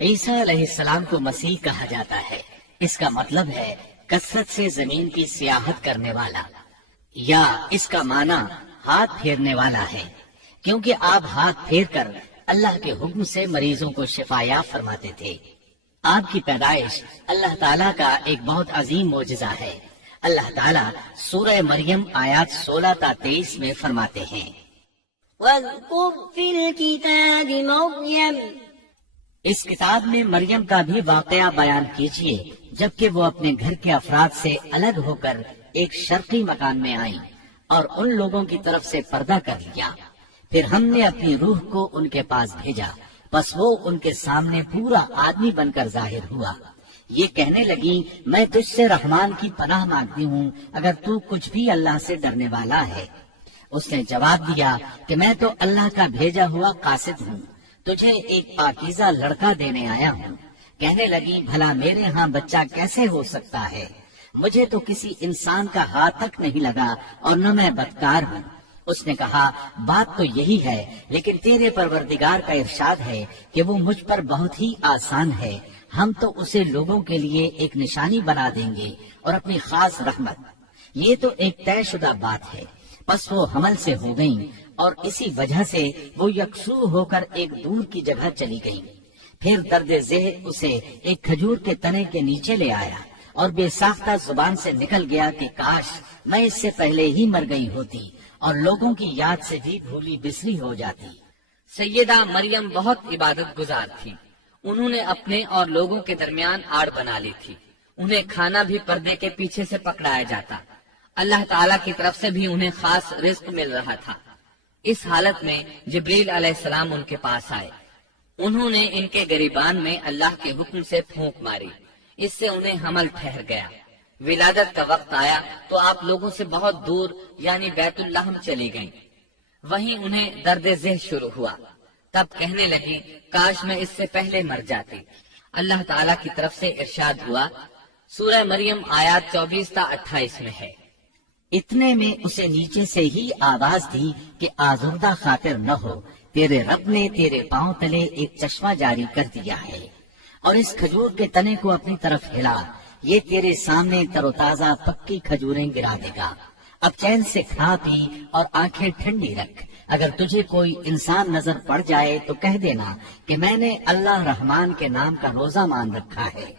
عیسیٰ علیہ السلام کو مسیح کہا جاتا ہے۔ اس کا مطلب ہے کثرت سے زمین کی سیاحت کرنے والا، یا اس کا معنی ہاتھ پھیرنے والا ہے، کیونکہ آپ ہاتھ پھیر کر اللہ کے حکم سے مریضوں کو شفا یاب فرماتے تھے۔ آپ کی پیدائش اللہ تعالیٰ کا ایک بہت عظیم معجزہ ہے۔ اللہ تعالیٰ سورہ مریم آیات 16 تا 23 میں فرماتے ہیں، واذکر فی الکتاب مریم، اس کتاب میں مریم کا بھی واقعہ بیان کیجیے جبکہ وہ اپنے گھر کے افراد سے الگ ہو کر ایک شرقی مکان میں آئیں اور ان لوگوں کی طرف سے پردہ کر لیا۔ پھر ہم نے اپنی روح کو ان کے پاس بھیجا، بس وہ ان کے سامنے پورا آدمی بن کر ظاہر ہوا۔ یہ کہنے لگی، میں تجھ سے رحمان کی پناہ مانگتی ہوں اگر تو کچھ بھی اللہ سے ڈرنے والا ہے۔ اس نے جواب دیا کہ میں تو اللہ کا بھیجا ہوا قاصد ہوں، تجھے ایک پاکیزہ لڑکا دینے آیا ہوں۔ کہنے لگی، بھلا میرے ہاں بچہ کیسے ہو سکتا ہے؟ مجھے تو کسی انسان کا ہاتھ تک نہیں لگا اور نہ میں بدکار ہوں۔ اس نے کہا، بات تو یہی ہے، لیکن تیرے پروردگار کا ارشاد ہے کہ وہ مجھ پر بہت ہی آسان ہے، ہم تو اسے لوگوں کے لیے ایک نشانی بنا دیں گے اور اپنی خاص رحمت۔ یہ تو ایک طے شدہ بات ہے۔ پس وہ حمل سے ہو گئیں اور اسی وجہ سے وہ یکسو ہو کر ایک دور کی جگہ چلی گئیں۔ پھر درد ذہن اسے ایک کھجور کے تنے کے نیچے لے آیا اور بے ساختہ زبان سے نکل گیا کہ کاش میں اس سے پہلے ہی مر گئی ہوتی اور لوگوں کی یاد سے بھی بھولی بسری ہو جاتی۔ سیدہ مریم بہت عبادت گزار تھی۔ انہوں نے اپنے اور لوگوں کے درمیان آڑ بنا لی تھی۔ انہیں کھانا بھی پردے کے پیچھے سے پکڑایا جاتا۔ اللہ تعالیٰ کی طرف سے بھی انہیں خاص رزق مل رہا تھا۔ اس حالت میں جبریل علیہ السلام ان کے پاس آئے۔ انہوں نے ان کے گریبان میں اللہ کے حکم سے پھونک ماری، اس سے انہیں حمل ٹھہر گیا۔ ولادت کا وقت آیا تو آپ لوگوں سے بہت دور یعنی بیت اللحم چلی گئیں۔ وہیں انہیں درد ذہن شروع ہوا۔ تب کہنے لگی، کاش میں اس سے پہلے مر جاتی۔ اللہ تعالیٰ کی طرف سے ارشاد ہوا، سورہ مریم آیات 24 تا 28 میں ہے، اتنے میں اسے نیچے سے ہی آواز دی کہ آزردہ خاطر نہ ہو، تیرے رب نے تیرے پاؤں تلے ایک چشمہ جاری کر دیا ہے اور اس کھجور کے تنے کو اپنی طرف ہلا، یہ تیرے سامنے تر و تازہ پکی کھجوریں گرا دے گا۔ اب چین سے کھا پی اور آنکھیں ٹھنڈی رکھ۔ اگر تجھے کوئی انسان نظر پڑ جائے تو کہہ دینا کہ میں نے اللہ رحمان کے نام کا روزہ مان رکھا ہے،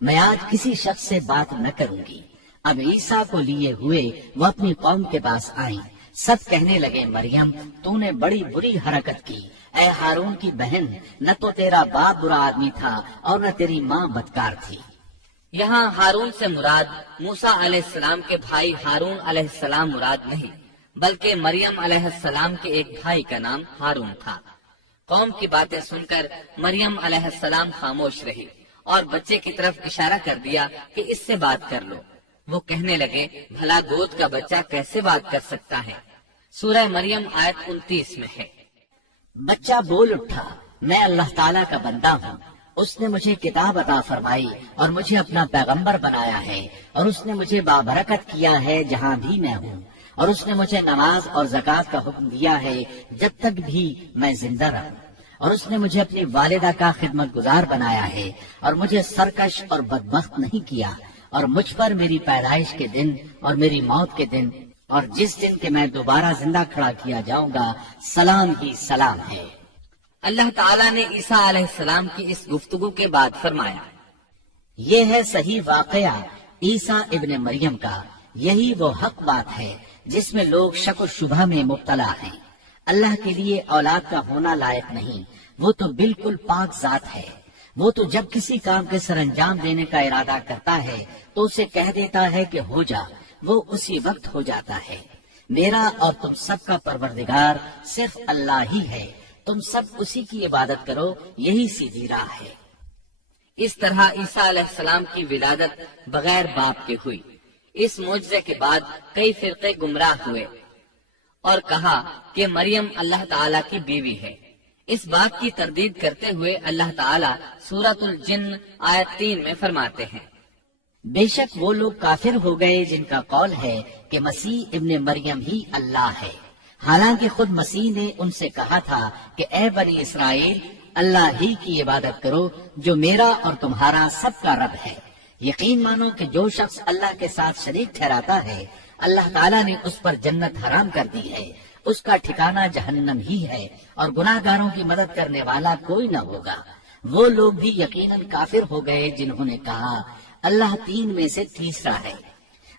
میں آج کسی شخص سے بات نہ کروں گی۔ اب عیسیٰ کو لیے ہوئے وہ اپنی قوم کے پاس آئیں۔ سب کہنے لگے، مریم تو نے بڑی بری حرکت کی، اے ہارون کی بہن، نہ تو تیرا باپ برا آدمی تھا اور نہ تیری ماں بدکار تھی۔ یہاں ہارون سے مراد موسیٰ علیہ السلام کے بھائی ہارون علیہ السلام مراد نہیں، بلکہ مریم علیہ السلام کے ایک بھائی کا نام ہارون تھا۔ قوم کی باتیں سن کر مریم علیہ السلام خاموش رہی اور بچے کی طرف اشارہ کر دیا کہ اس سے بات کر لو۔ وہ کہنے لگے، بھلا گود کا بچہ کیسے بات کر سکتا ہے؟ سورہ مریم آیت 29 میں ہے، بچہ بول اٹھا، میں اللہ تعالیٰ کا بندہ ہوں، اس نے مجھے کتاب عطا فرمائی اور مجھے اپنا پیغمبر بنایا ہے، اور اس نے مجھے بابرکت کیا ہے جہاں بھی میں ہوں، اور اس نے مجھے نماز اور زکوٰۃ کا حکم دیا ہے جب تک بھی میں زندہ رہوں، اور اس نے مجھے اپنی والدہ کا خدمت گزار بنایا ہے اور مجھے سرکش اور بدبخت نہیں کیا، اور مجھ پر میری پیدائش کے دن اور میری موت کے دن اور جس دن کے میں دوبارہ زندہ کھڑا کیا جاؤں گا سلام ہی سلام ہے۔ اللہ تعالیٰ نے عیسیٰ علیہ السلام کی اس گفتگو کے بعد فرمایا، یہ ہے صحیح واقعہ عیسیٰ ابن مریم کا، یہی وہ حق بات ہے جس میں لوگ شک و شبہ میں مبتلا ہیں۔ اللہ کے لیے اولاد کا ہونا لائق نہیں، وہ تو بالکل پاک ذات ہے۔ وہ تو جب کسی کام کے سر انجام دینے کا ارادہ کرتا ہے تو اسے کہہ دیتا ہے کہ ہو جا، وہ اسی وقت ہو جاتا ہے۔ میرا اور تم سب کا پروردگار صرف اللہ ہی ہے، تم سب اسی کی عبادت کرو، یہی سیدھی راہ ہے۔ اس طرح عیسیٰ علیہ السلام کی ولادت بغیر باپ کے ہوئی۔ اس معجزے کے بعد کئی فرقے گمراہ ہوئے اور کہا کہ مریم اللہ تعالیٰ کی بیوی ہے۔ اس بات کی تردید کرتے ہوئے اللہ تعالیٰ سورۃ الجن آیت 3 میں فرماتے ہیں، بے شک وہ لوگ کافر ہو گئے جن کا قول ہے کہ مسیح ابن مریم ہی اللہ ہے، حالانکہ خود مسیح نے ان سے کہا تھا کہ اے بنی اسرائیل، اللہ ہی کی عبادت کرو جو میرا اور تمہارا سب کا رب ہے۔ یقین مانو کہ جو شخص اللہ کے ساتھ شریک ٹھہراتا ہے اللہ تعالیٰ نے اس پر جنت حرام کر دی ہے، اس کا ٹھکانہ جہنم ہی ہے، اور گناہ گاروں کی مدد کرنے والا کوئی نہ ہوگا۔ وہ لوگ بھی یقیناً کافر ہو گئے جنہوں نے کہا اللہ تین میں سے تیسرا ہے۔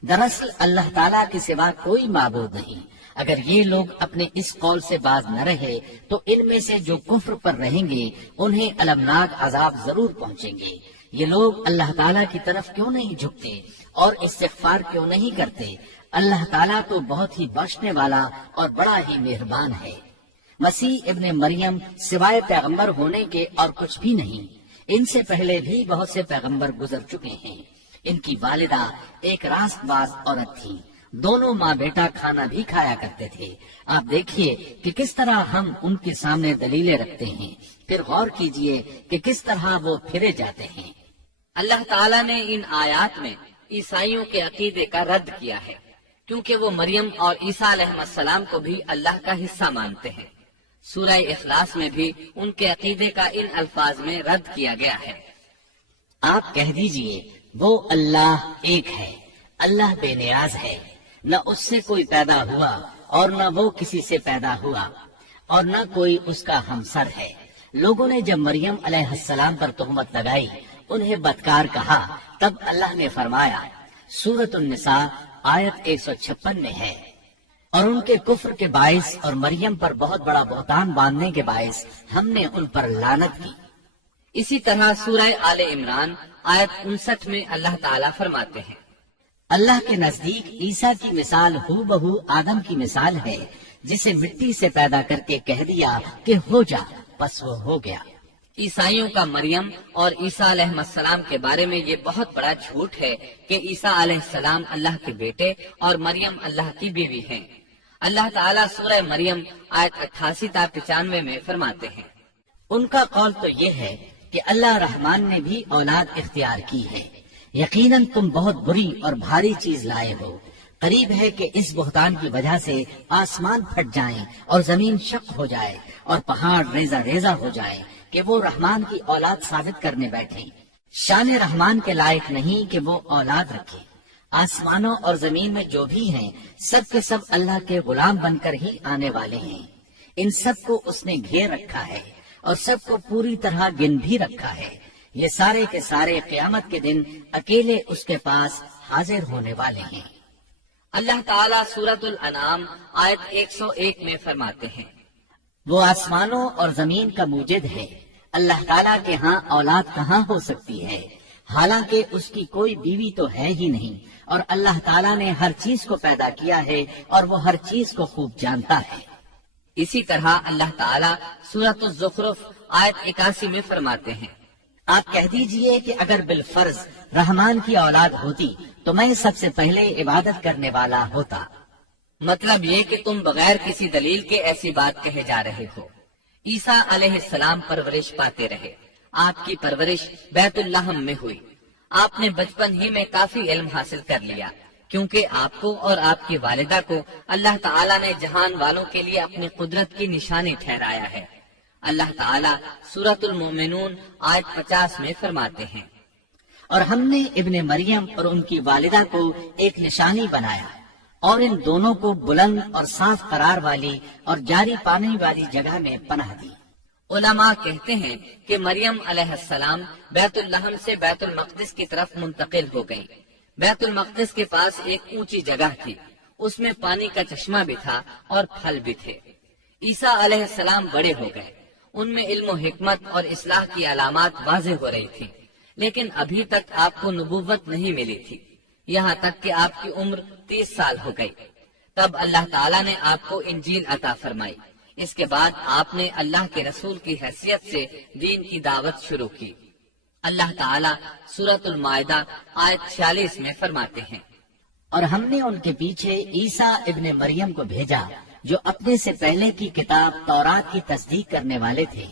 دراصل اللہ تعالیٰ کے سوا کوئی معبود نہیں۔ اگر یہ لوگ اپنے اس قول سے باز نہ رہے تو ان میں سے جو کفر پر رہیں گے انہیں المناک عذاب ضرور پہنچیں گے۔ یہ لوگ اللہ تعالیٰ کی طرف کیوں نہیں جھکتے اور استغفار کیوں نہیں کرتے؟ اللہ تعالیٰ تو بہت ہی بخشنے والا اور بڑا ہی مہربان ہے۔ مسیح ابن مریم سوائے پیغمبر ہونے کے اور کچھ بھی نہیں۔ ان سے پہلے بھی بہت سے پیغمبر گزر چکے ہیں۔ ان کی والدہ ایک راست باز عورت تھی، دونوں ماں بیٹا کھانا بھی کھایا کرتے تھے۔ آپ دیکھیے کہ کس طرح ہم ان کے سامنے دلیلیں رکھتے ہیں، پھر غور کیجئے کہ کس طرح وہ پھرے جاتے ہیں۔ اللہ تعالیٰ نے ان آیات میں عیسائیوں کے عقیدے کا رد کیا ہے، کیونکہ وہ مریم اور عیسیٰ علیہ السلام کو بھی اللہ کا حصہ مانتے ہیں۔ سورہ اخلاص میں بھی ان کے عقیدے کا ان الفاظ میں رد کیا گیا ہے۔ آپ کہہ دیجئے وہ اللہ ایک ہے، اللہ بے نیاز ہے، نہ اس سے کوئی پیدا ہوا اور نہ وہ کسی سے پیدا ہوا، اور نہ کوئی اس کا ہمسر ہے۔ لوگوں نے جب مریم علیہ السلام پر تہمت لگائی، انہیں بدکار کہا، تب اللہ نے فرمایا، سورۃ النساء آیت 156 میں ہے، اور ان کے کفر کے باعث اور مریم پر بہت بڑا بہتان باندھنے کے باعث ہم نے ان پر لعنت کی۔ اسی طرح سورہ آل عمران آیت 59 میں اللہ تعالیٰ فرماتے ہیں، اللہ کے نزدیک عیسیٰ کی مثال ہو بہو آدم کی مثال ہے، جسے مٹی سے پیدا کر کے کہہ دیا کہ ہو جا، بس وہ ہو گیا۔ عیسائیوں کا مریم اور عیسیٰ علیہ السلام کے بارے میں یہ بہت بڑا جھوٹ ہے کہ عیسیٰ علیہ السلام اللہ کے بیٹے اور مریم اللہ کی بیوی ہیں۔ اللہ تعالیٰ سورہ مریم آیت 88 تا 95 میں فرماتے ہیں، ان کا قول تو یہ ہے کہ اللہ رحمان نے بھی اولاد اختیار کی ہے۔ یقیناً تم بہت بری اور بھاری چیز لائے ہو۔ قریب ہے کہ اس بہتان کی وجہ سے آسمان پھٹ جائیں اور زمین شق ہو جائے اور پہاڑ ریزہ ریزہ ہو جائے کہ وہ رحمان کی اولاد ثابت کرنے بیٹھے۔ شان رحمان کے لائق نہیں کہ وہ اولاد رکھے۔ آسمانوں اور زمین میں جو بھی ہیں سب کے سب اللہ کے غلام بن کر ہی آنے والے ہیں۔ ان سب کو اس نے گھیر رکھا ہے اور سب کو پوری طرح گن بھی رکھا ہے۔ یہ سارے کے سارے قیامت کے دن اکیلے اس کے پاس حاضر ہونے والے ہیں۔ اللہ تعالیٰ سورۃ الانعام آیت 101 میں فرماتے ہیں، وہ آسمانوں اور زمین کا موجد ہے۔ اللہ تعالیٰ کے ہاں اولاد کہاں ہو سکتی ہے، حالانکہ اس کی کوئی بیوی تو ہے ہی نہیں، اور اللہ تعالیٰ نے ہر چیز کو پیدا کیا ہے اور وہ ہر چیز کو خوب جانتا ہے۔ اسی طرح اللہ تعالیٰ سورۃ الزخرف آیت 81 میں فرماتے ہیں، آپ کہہ دیجئے کہ اگر بالفرض رحمان کی اولاد ہوتی تو میں سب سے پہلے عبادت کرنے والا ہوتا۔ مطلب یہ کہ تم بغیر کسی دلیل کے ایسی بات کہے جا رہے ہو۔ عیسیٰ علیہ السلام پرورش پاتے رہے، آپ کی پرورش بیت اللحم میں ہوئی۔ آپ نے بچپن ہی میں کافی علم حاصل کر لیا، کیونکہ آپ کو اور آپ کی والدہ کو اللہ تعالیٰ نے جہان والوں کے لیے اپنی قدرت کی نشانی ٹھہرایا ہے۔ اللہ تعالیٰ سورۃ المومنون آیت 50 میں فرماتے ہیں، اور ہم نے ابن مریم اور ان کی والدہ کو ایک نشانی بنایا اور ان دونوں کو بلند اور صاف قرار والی اور جاری پانی والی جگہ میں پناہ دی۔ علماء کہتے ہیں کہ مریم علیہ السلام بیت اللحم سے بیت المقدس کی طرف منتقل ہو گئی۔ بیت المقدس کے پاس ایک اونچی جگہ تھی، اس میں پانی کا چشمہ بھی تھا اور پھل بھی تھے۔ عیسیٰ علیہ السلام بڑے ہو گئے، ان میں علم و حکمت اور اصلاح کی علامات واضح ہو رہی تھی، لیکن ابھی تک آپ کو نبوت نہیں ملی تھی، یہاں تک کہ آپ کی عمر 30 سال ہو گئی۔ تب اللہ تعالیٰ نے آپ کو انجیل عطا فرمائی۔ اس کے بعد آپ نے اللہ کے رسول کی حیثیت سے دین کی دعوت شروع کی۔ اللہ تعالیٰ سورۃ المائدہ آیت 46 میں فرماتے ہیں، اور ہم نے ان کے پیچھے عیسیٰ ابن مریم کو بھیجا جو اپنے سے پہلے کی کتاب تورات کی تصدیق کرنے والے تھے،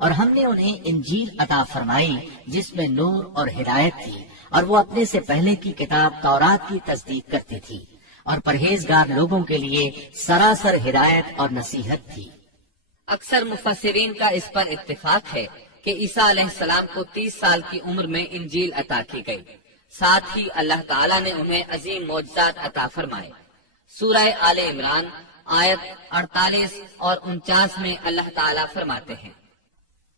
اور ہم نے انہیں انجیل عطا فرمائی جس میں نور اور ہدایت تھی، اور وہ اپنے سے پہلے کی کتاب تورات کی تصدیق کرتی تھی، اور پرہیزگار لوگوں کے لیے سراسر ہدایت اور نصیحت تھی۔ اکثر مفسرین کا اس پر اتفاق ہے کہ عیسیٰ علیہ السلام کو 30 سال کی عمر میں انجیل عطا کی گئی، ساتھ ہی اللہ تعالیٰ نے انہیں عظیم معجزات عطا فرمائے۔ سورہ آل عمران آیت 48 اور 49 میں اللہ تعالیٰ فرماتے ہیں،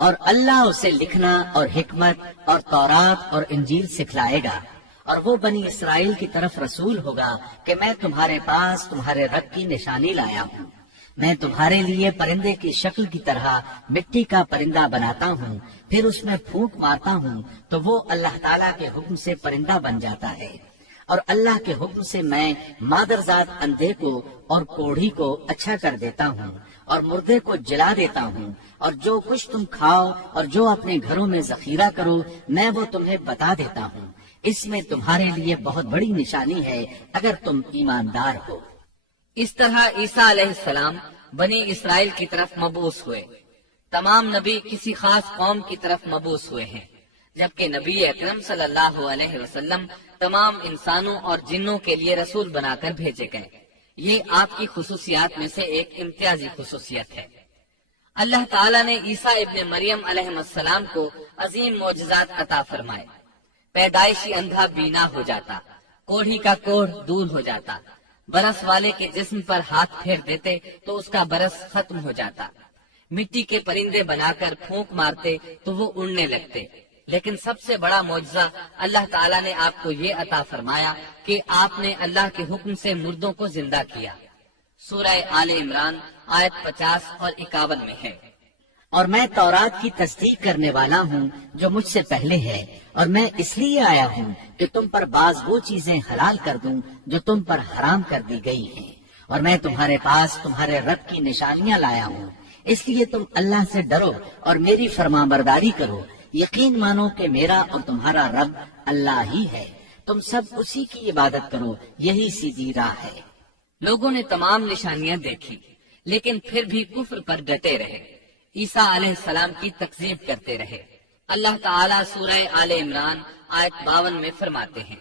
اور اللہ اسے لکھنا اور حکمت اور تورات اور انجیل سکھلائے گا، اور وہ بنی اسرائیل کی طرف رسول ہوگا کہ میں تمہارے پاس تمہارے رب کی نشانی لایا ہوں۔ میں تمہارے لیے پرندے کی شکل کی طرح مٹی کا پرندہ بناتا ہوں، پھر اس میں پھونک مارتا ہوں تو وہ اللہ تعالیٰ کے حکم سے پرندہ بن جاتا ہے، اور اللہ کے حکم سے میں مادرزاد اندھے کو اور کوڑھی کو اچھا کر دیتا ہوں، اور مردے کو جلا دیتا ہوں، اور جو کچھ تم کھاؤ اور جو اپنے گھروں میں ذخیرہ کرو میں وہ تمہیں بتا دیتا ہوں۔ اس میں تمہارے لیے بہت بڑی نشانی ہے اگر تم ایماندار ہو۔ اس طرح عیسیٰ علیہ السلام بنی اسرائیل کی طرف مبعوث ہوئے۔ تمام نبی کسی خاص قوم کی طرف مبعوث ہوئے ہیں، جبکہ نبی اکرم صلی اللہ علیہ وسلم تمام انسانوں اور جنوں کے لیے رسول بنا کر بھیجے گئے۔ یہ آپ کی خصوصیات میں سے ایک امتیازی خصوصیت ہے۔ اللہ تعالیٰ نے عیسیٰ ابن مریم علیہ السلام کو عظیم معجزات عطا فرمائے۔ پیدائشی اندھا بینا ہو جاتا، کوڑھی کا کوڑھ دور ہو جاتا، برس والے کے جسم پر ہاتھ پھیر دیتے تو اس کا برس ختم ہو جاتا، مٹی کے پرندے بنا کر پھونک مارتے تو وہ اڑنے لگتے۔ لیکن سب سے بڑا معجزہ اللہ تعالیٰ نے آپ کو یہ عطا فرمایا کہ آپ نے اللہ کے حکم سے مردوں کو زندہ کیا۔ سورہ آل عمران آیت 50 اور 51 میں ہے، اور میں تورات کی تصدیق کرنے والا ہوں جو مجھ سے پہلے ہے، اور میں اس لیے آیا ہوں کہ تم پر بعض وہ چیزیں حلال کر دوں جو تم پر حرام کر دی گئی ہیں، اور میں تمہارے پاس تمہارے رب کی نشانیاں لایا ہوں، اس لیے تم اللہ سے ڈرو اور میری فرمانبرداری کرو۔ یقین مانو کہ میرا اور تمہارا رب اللہ ہی ہے، تم سب اسی کی عبادت کرو، یہی سیدھی راہ ہے۔ لوگوں نے تمام نشانیاں دیکھی لیکن پھر بھی کفر پر ڈٹے رہے، عیسیٰ علیہ السلام کی تکذیب کرتے رہے۔ اللہ تعالیٰ سورہ آل عمران آیت 52 میں فرماتے ہیں،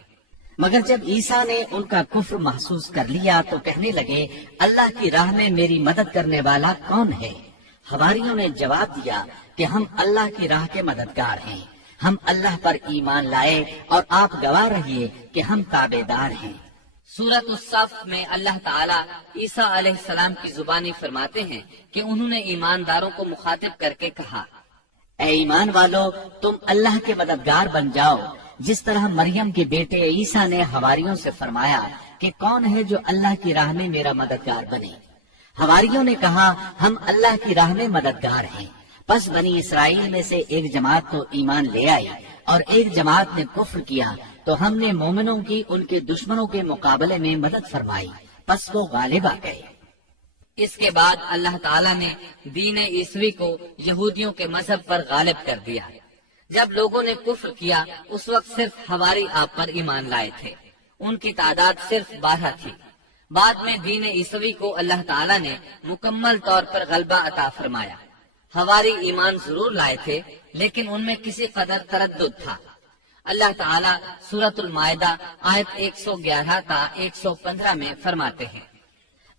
مگر جب عیسیٰ نے ان کا کفر محسوس کر لیا تو کہنے لگے اللہ کی راہ میں میری مدد کرنے والا کون ہے؟ حواریوں نے جواب دیا کہ ہم اللہ کی راہ کے مددگار ہیں، ہم اللہ پر ایمان لائے اور آپ گواہ رہیے کہ ہم تابع دار ہیں۔ سورۃ الصف میں اللہ تعالیٰ عیسیٰ علیہ السلام کی زبانی فرماتے ہیں کہ انہوں نے ایمانداروں کو مخاطب کر کے کہا، اے ایمان والو تم اللہ کے مددگار بن جاؤ، جس طرح مریم کے بیٹے عیسیٰ نے حواریوں سے فرمایا کہ کون ہے جو اللہ کی راہ میں میرا مددگار بنے؟ حواریوں نے کہا ہم اللہ کی راہ میں مددگار ہیں۔ پس بنی اسرائیل میں سے ایک جماعت تو ایمان لے آئی اور ایک جماعت نے کفر کیا، تو ہم نے مومنوں کی ان کے دشمنوں کے مقابلے میں مدد فرمائی، پس وہ غالب آ گئے۔ اس کے بعد اللہ تعالیٰ نے دین عیسوی کو یہودیوں کے مذہب پر غالب کر دیا۔ جب لوگوں نے کفر کیا اس وقت صرف حواری آپ پر ایمان لائے تھے، ان کی تعداد صرف 12 تھی۔ بعد میں دین عیسوی کو اللہ تعالیٰ نے مکمل طور پر غلبہ عطا فرمایا۔ حواری ایمان ضرور لائے تھے لیکن ان میں کسی قدر تردد تھا۔ اللہ تعالیٰ سورۃ المائدہ آیت 111 تا 115 میں فرماتے ہیں،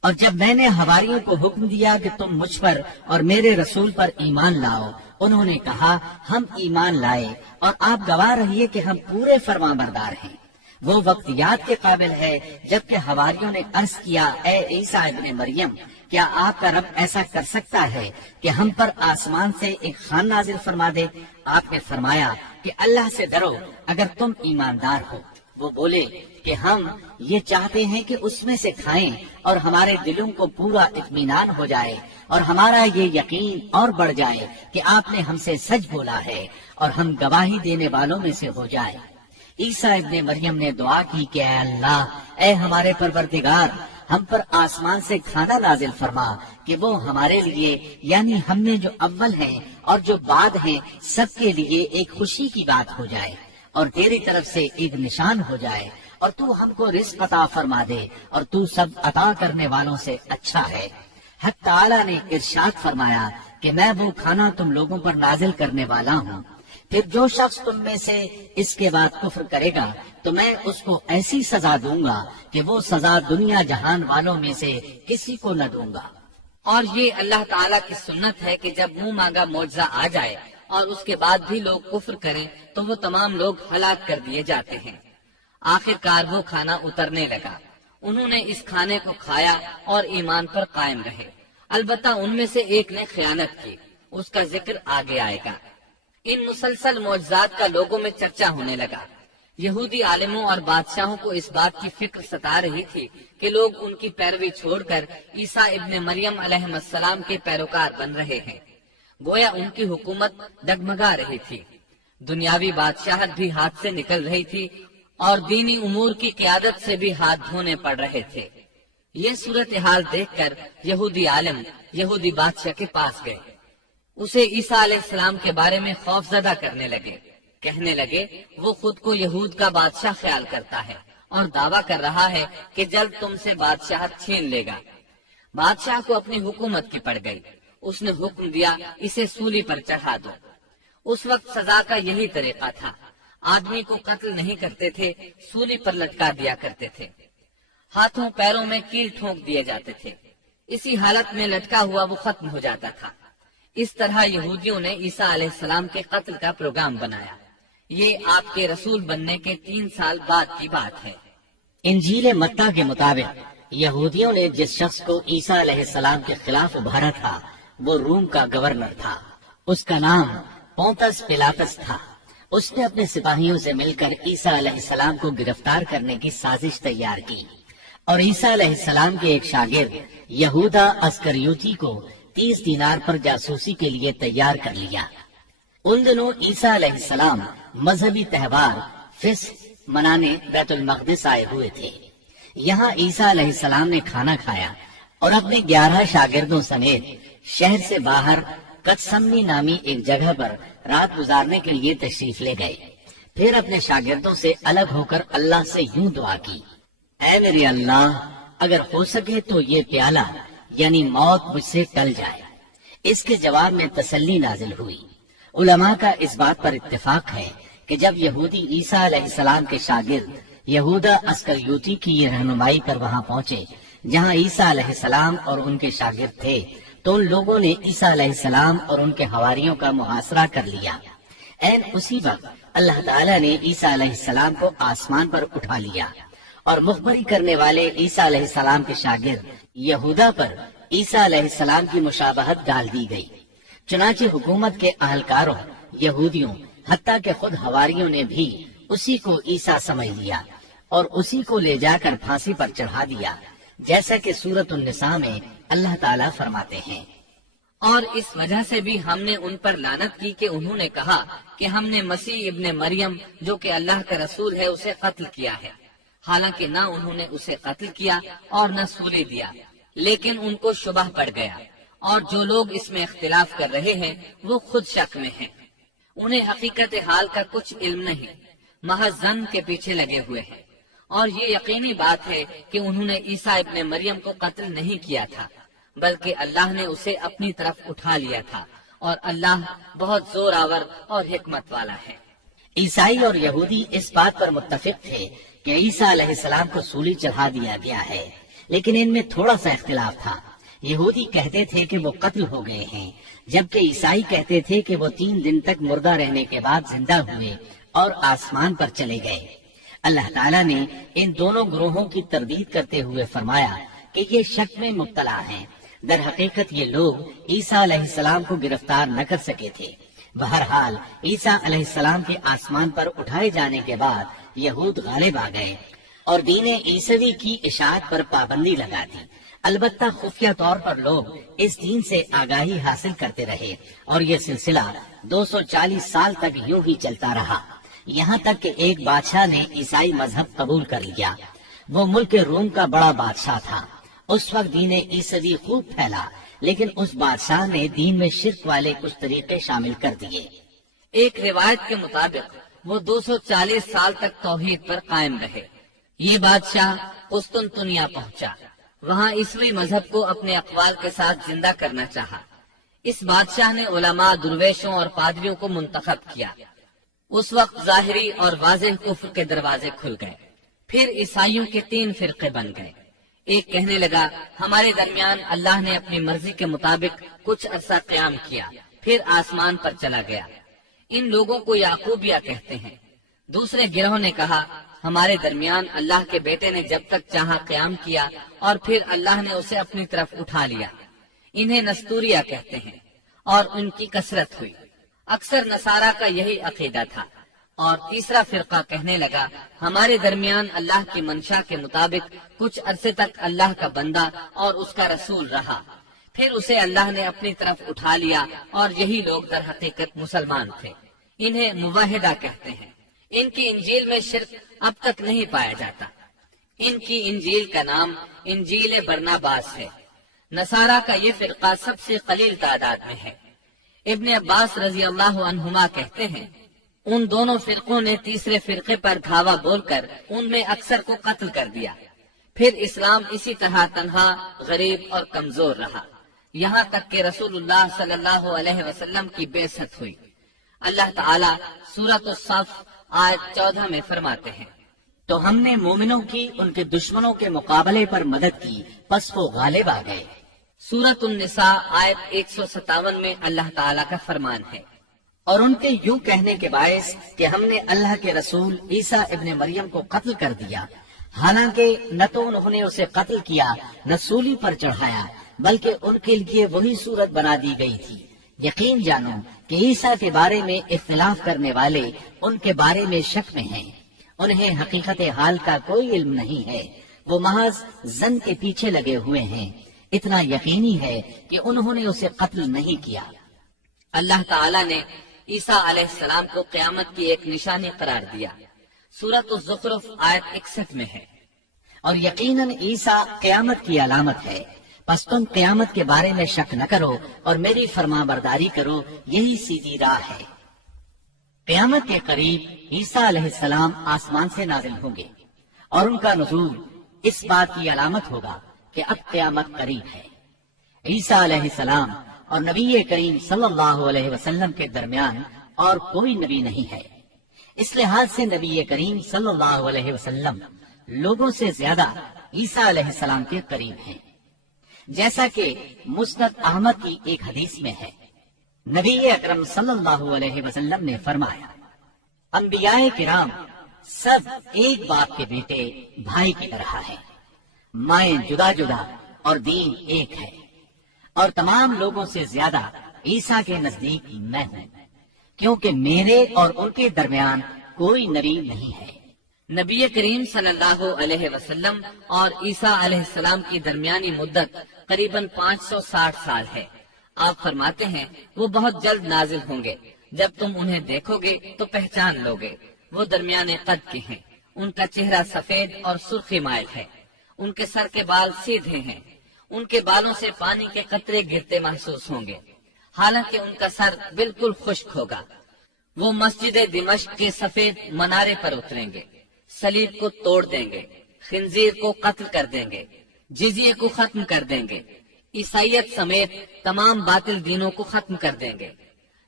اور جب میں نے حواریوں کو حکم دیا کہ تم مجھ پر اور میرے رسول پر ایمان لاؤ، انہوں نے کہا ہم ایمان لائے اور آپ گواہ رہیے کہ ہم پورے فرمانبردار ہیں۔ وہ وقت یاد کے قابل ہے جبکہ حواریوں نے عرض کیا، اے عیسیٰ ابن مریم، کیا آپ کا رب ایسا کر سکتا ہے کہ ہم پر آسمان سے ایک خوان نازل فرما دے؟ آپ نے فرمایا کہ اللہ سے ڈرو اگر تم ایماندار ہو۔ وہ بولے کہ ہم یہ چاہتے ہیں کہ اس میں سے کھائیں اور ہمارے دلوں کو پورا اطمینان ہو جائے اور ہمارا یہ یقین اور بڑھ جائے کہ آپ نے ہم سے سچ بولا ہے اور ہم گواہی دینے والوں میں سے ہو جائے۔ عیسیٰ ابن مریم نے دعا کی کہ اے اللہ، اے ہمارے پروردگار، ہم پر آسمان سے کھانا نازل فرما کہ وہ ہمارے لیے، یعنی ہم میں جو اول ہیں اور جو بعد ہیں، سب کے لیے ایک خوشی کی بات ہو جائے اور تیری طرف سے ایک نشان ہو جائے، اور تو ہم کو رزق عطا فرما دے اور تو سب عطا کرنے والوں سے اچھا ہے۔ حق تعالیٰ نے ارشاد فرمایا کہ میں وہ کھانا تم لوگوں پر نازل کرنے والا ہوں، پھر جو شخص تم میں سے اس کے بعد کفر کرے گا تو میں اس کو ایسی سزا دوں گا کہ وہ سزا دنیا جہان والوں میں سے کسی کو نہ دوں گا۔ اور یہ اللہ تعالیٰ کی سنت ہے کہ جب منہ مانگا معجزہ آ جائے اور اس کے بعد بھی لوگ کفر کریں تو وہ تمام لوگ ہلاک کر دیے جاتے ہیں۔ آخر کار وہ کھانا اترنے لگا، انہوں نے اس کھانے کو کھایا اور ایمان پر قائم رہے، البتہ ان میں سے ایک نے خیانت کی، اس کا ذکر آگے آئے گا۔ ان مسلسل معجزات کا لوگوں میں چرچا ہونے لگا۔ یہودی عالموں اور بادشاہوں کو اس بات کی فکر ستا رہی تھی کہ لوگ ان کی پیروی چھوڑ کر عیسیٰ ابن مریم علیہ السلام کے پیروکار بن رہے ہیں، گویا ان کی حکومت ڈگمگا رہی تھی، دنیاوی بادشاہت بھی ہاتھ سے نکل رہی تھی اور دینی امور کی قیادت سے بھی ہاتھ دھونے پڑ رہے تھے۔ یہ صورتحال دیکھ کر یہودی عالم یہودی بادشاہ کے پاس گئے، اسے عیسیٰ علیہ السلام کے بارے میں خوف زدہ کرنے لگے، کہنے لگے وہ خود کو یہود کا بادشاہ خیال کرتا ہے اور دعویٰ کر رہا ہے کہ جلد تم سے بادشاہت چھین لے گا۔ بادشاہ کو اپنی حکومت کی پڑ گئی، اس نے حکم دیا اسے سولی پر چڑھا دو۔ اس وقت سزا کا یہی طریقہ تھا، آدمی کو قتل نہیں کرتے تھے، سولی پر لٹکا دیا کرتے تھے، ہاتھوں پیروں میں کیل ٹھونک دیے جاتے تھے، اسی حالت میں لٹکا ہوا وہ ختم ہو جاتا تھا۔ اس طرح یہودیوں نے عیسیٰ علیہ السلام کے قتل کا پروگرام بنایا۔ یہ آپ کے رسول بننے کے 3 سال بعد کی بات ہے۔ انجیل متی کے مطابق یہودیوں نے جس شخص کو عیسیٰ علیہ السلام کے خلاف ابھارا تھا وہ روم کا گورنر تھا، اس کا نام پونتس پیلاطس تھا۔ اس نے اپنے سپاہیوں سے مل کر عیسیٰ علیہ السلام کو گرفتار کرنے کی سازش تیار کی اور عیسیٰ علیہ السلام کے ایک شاگرد یہودا اسکریوتی کو 30 دینار پر جاسوسی کے لیے تیار کر لیا۔ ان دنوں عیسیٰ علیہ السلام مذہبی تہوار فصح منانے بیت المقدس آئے ہوئے تھے۔ یہاں عیسیٰ علیہ السلام نے کھانا کھایا اور اپنے 11 شاگردوں سمیت شہر سے باہر کتسمنی نامی ایک جگہ پر رات گزارنے کے لیے تشریف لے گئے۔ پھر اپنے شاگردوں سے الگ ہو کر اللہ سے یوں دعا کی، اے میرے اللہ، اگر ہو سکے تو یہ پیالہ یعنی موت مجھ سے ٹل جائے۔ اس کے جواب میں تسلی نازل ہوئی۔ علماء کا اس بات پر اتفاق ہے کہ جب یہودی عیسیٰ علیہ السلام کے شاگرد یہودا اسکریوتی کی یہ رہنمائی پر وہاں پہنچے جہاں عیسیٰ علیہ السلام اور ان کے شاگرد تھے، تو ان لوگوں نے عیسیٰ علیہ السلام اور ان کے حواریوں کا محاصرہ کر لیا۔ عین اسی وقت اللہ تعالیٰ نے عیسیٰ علیہ السلام کو آسمان پر اٹھا لیا اور مخبری کرنے والے عیسیٰ علیہ السلام کے شاگرد یہودا پر عیسیٰ علیہ السلام کی مشابہت ڈال دی گئی۔ چنانچہ حکومت کے اہلکاروں، یہودیوں، حتیٰ کہ خود حواریوں نے بھی اسی کو عیسیٰ سمجھ لیا اور اسی کو لے جا کر پھانسی پر چڑھا دیا، جیسا کہ سورۃ النساء میں اللہ تعالیٰ فرماتے ہیں، اور اس وجہ سے بھی ہم نے ان پر لعنت کی کہ انہوں نے کہا کہ ہم نے مسیح ابن مریم جو کہ اللہ کا رسول ہے اسے قتل کیا ہے، حالانکہ نہ انہوں نے اسے قتل کیا اور نہ سولی دیا، لیکن ان کو شبہ پڑ گیا، اور جو لوگ اس میں اختلاف کر رہے ہیں وہ خود شک میں ہیں، انہیں حقیقت حال کا کچھ علم نہیں، محض ظن کے پیچھے لگے ہوئے ہیں۔ اور یہ یقینی بات ہے کہ انہوں نے عیسیٰ ابن مریم کو قتل نہیں کیا تھا، بلکہ اللہ نے اسے اپنی طرف اٹھا لیا تھا، اور اللہ بہت زور آور اور حکمت والا ہے۔ عیسائی اور یہودی اس بات پر متفق تھے کہ عیسیٰ علیہ السلام کو سولی چڑھا دیا گیا ہے، لیکن ان میں تھوڑا سا اختلاف تھا۔ یہودی کہتے تھے کہ وہ قتل ہو گئے ہیں، جبکہ عیسائی کہتے تھے کہ وہ 3 دن تک مردہ رہنے کے بعد زندہ ہوئے اور آسمان پر چلے گئے۔ اللہ تعالیٰ نے ان دونوں گروہوں کی تردید کرتے ہوئے فرمایا کہ یہ شک میں مبتلا ہیں، در حقیقت یہ لوگ عیسیٰ علیہ السلام کو گرفتار نہ کر سکے تھے۔ بہرحال عیسیٰ علیہ السلام کے آسمان پر اٹھائے جانے کے بعد یہود غالب آ گئے اور دین عیسوی کی اشاعت پر پابندی لگا دی۔ البتہ خفیہ طور پر لوگ اس دین سے آگاہی حاصل کرتے رہے اور یہ سلسلہ 240 سال تک یوں ہی چلتا رہا، یہاں تک کہ ایک بادشاہ نے عیسائی مذہب قبول کر لیا۔ وہ ملک روم کا بڑا بادشاہ تھا۔ اس وقت دین عیسوی خوب پھیلا، لیکن اس بادشاہ نے دین میں شرک والے کچھ طریقے شامل کر دیے۔ ایک روایت کے مطابق وہ 240 سال تک توحید پر قائم رہے۔ یہ بادشاہ قسطنطنیہ پہنچا، وہاں عیسوی مذہب کو اپنے اقوال کے ساتھ زندہ کرنا چاہا۔ اس بادشاہ نے علماء، درویشوں اور پادریوں کو منتخب کیا۔ اس وقت ظاہری اور واضح کفر کے دروازے کھل گئے۔ پھر عیسائیوں کے 3 فرقے بن گئے۔ ایک کہنے لگا ہمارے درمیان اللہ نے اپنی مرضی کے مطابق کچھ عرصہ قیام کیا، پھر آسمان پر چلا گیا۔ ان لوگوں کو یعقوبیہ کہتے ہیں۔ دوسرے گروہ نے کہا ہمارے درمیان اللہ کے بیٹے نے جب تک چاہا قیام کیا اور پھر اللہ نے اسے اپنی طرف اٹھا لیا۔ انہیں نستوریہ کہتے ہیں اور ان کی کثرت ہوئی۔ اکثر نصارہ کا یہی عقیدہ تھا۔ اور تیسرا فرقہ کہنے لگا ہمارے درمیان اللہ کی منشا کے مطابق کچھ عرصے تک اللہ کا بندہ اور اس کا رسول رہا، پھر اسے اللہ نے اپنی طرف اٹھا لیا، اور یہی لوگ در حقیقت مسلمان تھے۔ انہیں موحدہ کہتے ہیں۔ ان کی انجیل میں شرک اب تک نہیں پایا جاتا۔ ان کی انجیل کا نام انجیل برناباس ہے۔ نصارہ کا یہ فرقہ سب سے قلیل تعداد میں ہے۔ ابن عباس رضی اللہ عنہما کہتے ہیں ان دونوں فرقوں نے تیسرے فرقے پر دھاوا بول کر ان میں اکثر کو قتل کر دیا۔ پھر اسلام اسی طرح تنہا، غریب اور کمزور رہا، یہاں تک کہ رسول اللہ صلی اللہ علیہ وسلم کی بعثت ہوئی۔ اللہ تعالیٰ سورۃ الصف آیت 14 میں فرماتے ہیں تو ہم نے مومنوں کی ان کے دشمنوں کے مقابلے پر مدد کی، پس وہ غالب آ گئے۔ سورۃ النساء آیت 157 میں اللہ تعالیٰ کا فرمان ہے اور ان کے یوں کہنے کے باعث کہ ہم نے اللہ کے رسول عیسیٰ ابن مریم کو قتل کر دیا، حالانکہ نہ تو انہوں نے اسے قتل کیا نہ سولی پر چڑھایا، بلکہ ان کے لیے وہی صورت بنا دی گئی تھی۔ یقین جانو کہ عیسیٰ کے بارے میں اختلاف کرنے والے ان کے بارے میں شک میں ہیں، انہیں حقیقت حال کا کوئی علم نہیں ہے، وہ محض ظن کے پیچھے لگے ہوئے ہیں۔ اتنا یقینی ہے کہ انہوں نے اسے قتل نہیں کیا۔ اللہ تعالیٰ نے عیسیٰ علیہ السلام کو قیامت کی ایک نشانی قرار دیا۔ سورۃ الزخرف آیت 61 میں ہے اور یقیناً عیسیٰ قیامت کی علامت ہے، پس تم قیامت کے بارے میں شک نہ کرو اور میری فرما برداری کرو، یہی سیدھی راہ ہے۔ قیامت کے قریب عیسیٰ علیہ السلام آسمان سے نازل ہوں گے اور ان کا نزول اس بات کی علامت ہوگا کہ اب قیامت قریب ہے۔ عیسیٰ علیہ السلام اور نبی کریم صلی اللہ علیہ وسلم کے درمیان اور کوئی نبی نہیں ہے، اس لحاظ سے نبی کریم صلی اللہ علیہ وسلم لوگوں سے زیادہ عیسیٰ علیہ السلام کے قریب ہیں، جیسا کہ مسند احمد کی ایک حدیث میں ہے۔ نبی اکرم صلی اللہ علیہ وسلم نے فرمایا انبیاء کرام سب ایک باپ کے بیٹے بھائی کی طرح ہیں، مائیں جدا جدا اور دین ایک ہے، اور تمام لوگوں سے زیادہ عیسیٰ کے نزدیک میں ہوں، کیونکہ میرے اور ان کے درمیان کوئی نبی نہیں ہے۔ نبی کریم صلی اللہ علیہ وسلم اور عیسیٰ علیہ السلام کی درمیانی مدت قریباً 560 سال ہے۔ آپ فرماتے ہیں وہ بہت جلد نازل ہوں گے، جب تم انہیں دیکھو گے تو پہچان لو گے۔ وہ درمیانے قد کے ہیں، ان کا چہرہ سفید اور سرخی مائل ہے، ان کے سر کے بال سیدھے ہیں، ان کے بالوں سے پانی کے قطرے گرتے محسوس ہوں گے، حالانکہ ان کا سر بالکل خشک ہوگا۔ وہ مسجد دمشق کے سفید منارے پر اتریں گے، صلیب کو توڑ دیں گے، خنزیر کو قتل کر دیں گے، جزیے کو ختم کر دیں گے، عیسائیت سمیت تمام باطل دینوں کو ختم کر دیں گے،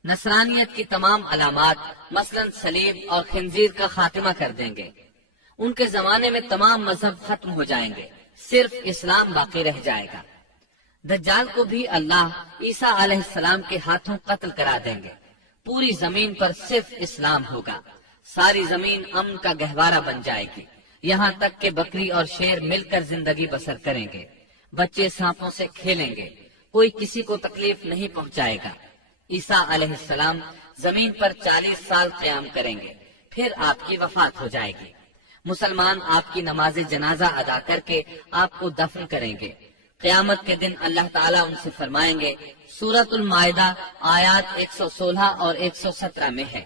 نصرانیت کی تمام علامات مثلا صلیب اور خنزیر کا خاتمہ کر دیں گے۔ ان کے زمانے میں تمام مذہب ختم ہو جائیں گے، صرف اسلام باقی رہ جائے گا۔ دجال کو بھی اللہ عیسیٰ علیہ السلام کے ہاتھوں قتل کرا دیں گے۔ پوری زمین پر صرف اسلام ہوگا، ساری زمین امن کا گہوارہ بن جائے گی، یہاں تک کہ بکری اور شیر مل کر زندگی بسر کریں گے، بچے سانپوں سے کھیلیں گے، کوئی کسی کو تکلیف نہیں پہنچائے گا۔ عیسیٰ علیہ السلام زمین پر 40 سال قیام کریں گے، پھر آپ کی وفات ہو جائے گی۔ مسلمان آپ کی نماز جنازہ ادا کر کے آپ کو دفن کریں گے۔ قیامت کے دن اللہ تعالیٰ ان سے فرمائیں گے، سورۃ المائدہ آیات 116 اور 117 میں ہے،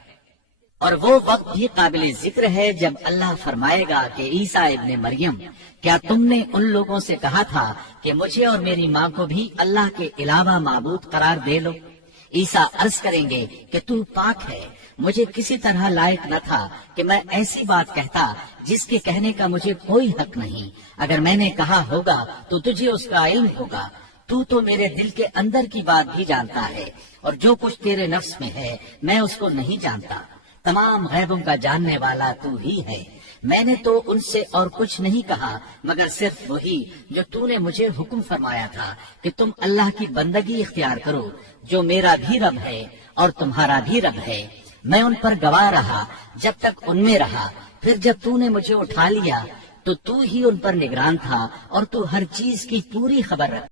اور وہ وقت بھی قابل ذکر ہے جب اللہ فرمائے گا کہ عیسیٰ ابن مریم، کیا تم نے ان لوگوں سے کہا تھا کہ مجھے اور میری ماں کو بھی اللہ کے علاوہ معبود قرار دے لو؟ عیسیٰ عرض کریں گے کہ تو پاک ہے، مجھے کسی طرح لائق نہ تھا کہ میں ایسی بات کہتا جس کے کہنے کا مجھے کوئی حق نہیں۔ اگر میں نے کہا ہوگا تو تجھے اس کا علم ہوگا، تو میرے دل کے اندر کی بات بھی جانتا ہے، اور جو کچھ تیرے نفس میں ہے میں اس کو نہیں جانتا۔ تمام غیبوں کا جاننے والا تو ہی ہے، میں نے تو ان سے اور کچھ نہیں کہا مگر صرف وہی جو تو نے مجھے حکم فرمایا تھا کہ تم اللہ کی بندگی اختیار کرو جو میرا بھی رب ہے اور تمہارا بھی رب ہے۔ میں ان پر گواہ رہا جب تک ان میں رہا، پھر جب تو نے مجھے اٹھا لیا تو ہی ان پر نگران تھا اور تو ہر چیز کی پوری خبر رکھ